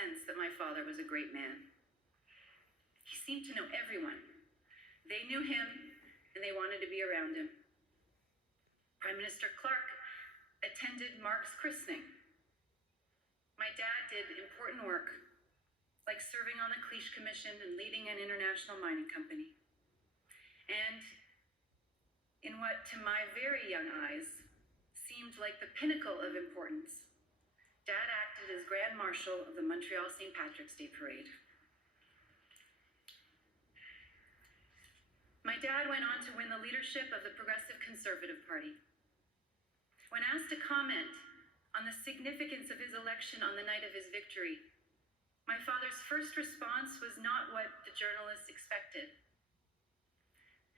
sense that my father was a great man. He seemed to know everyone. They knew him, and they wanted to be around him. Prime Minister Clark attended Mark's christening. My dad did important work, like serving on the Cliche Commission and leading an international mining company. And in what, to my very young eyes, seemed like the pinnacle of importance, Dad acted as Grand Marshal of the Montreal St. Patrick's Day Parade. My dad went on to win the leadership of the Progressive Conservative Party. When asked to comment on the significance of his election on the night of his victory, my father's first response was not what the journalists expected.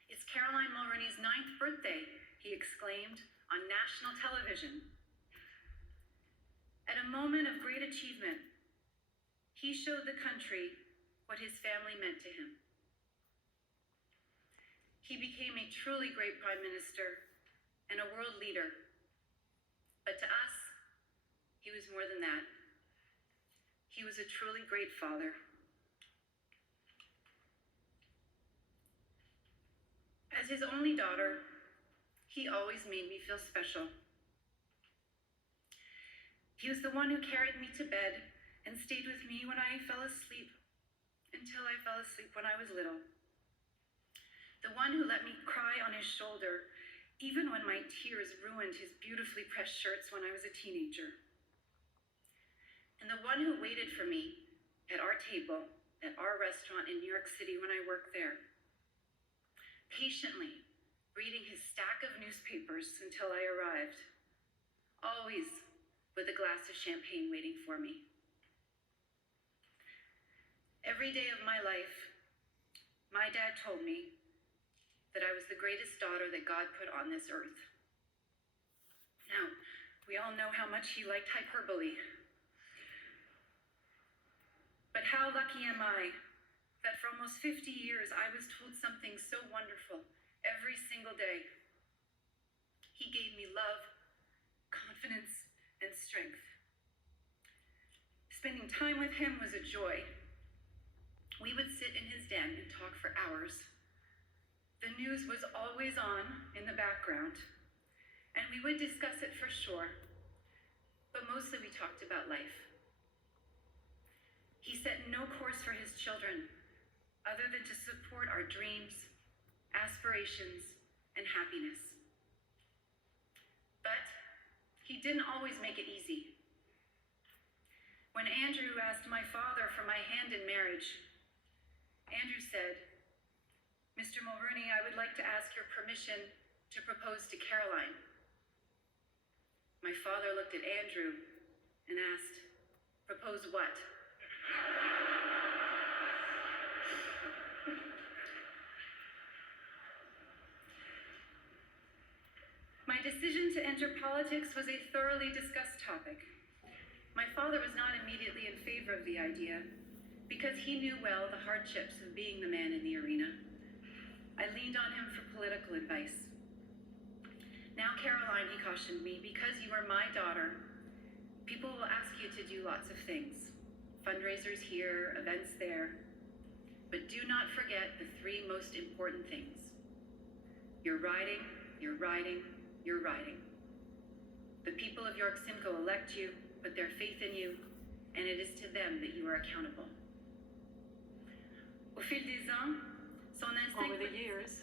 "It's Caroline Mulroney's 9th birthday," he exclaimed on national television. At a moment of great achievement, he showed the country what his family meant to him. He became a truly great prime minister and a world leader. But to us, he was more than that. He was a truly great father. As his only daughter, he always made me feel special. He was the one who carried me to bed and stayed with me when I fell asleep, until I fell asleep when I was little. The one who let me cry on his shoulder, even when my tears ruined his beautifully pressed shirts when I was a teenager. And the one who waited for me at our table at our restaurant in New York City when I worked there, patiently reading his stack of newspapers until I arrived, always with a glass of champagne waiting for me. Every day of my life, my dad told me that I was the greatest daughter that God put on this earth. Now, we all know how much he liked hyperbole. But how lucky am I that for almost 50 years I was told something so wonderful every single day. He gave me love, confidence, and strength. Spending time with him was a joy. We would sit in his den and talk for hours. The news was always on in the background, and we would discuss it for sure, but mostly we talked about life. He set no course for his children other than to support our dreams, aspirations, and happiness. But he didn't always make it easy. When Andrew asked my father for my hand in marriage, Andrew said, "Mr. Mulroney, I would like to ask your permission to propose to Caroline." My father looked at Andrew and asked, "Propose what?" My decision to enter politics was a thoroughly discussed topic. My father was not immediately in favor of the idea because he knew well the hardships of being the man in the arena. I leaned on him for political advice. "Now, Caroline," he cautioned me, "because you are my daughter, people will ask you to do lots of things. Fundraisers here, events there. But do not forget the 3 most important things. You're riding, you're riding, you're riding. The people of York Simcoe elect you, put their faith in you, and it is to them that you are accountable." Au fil des ans, son instinct... Over the years,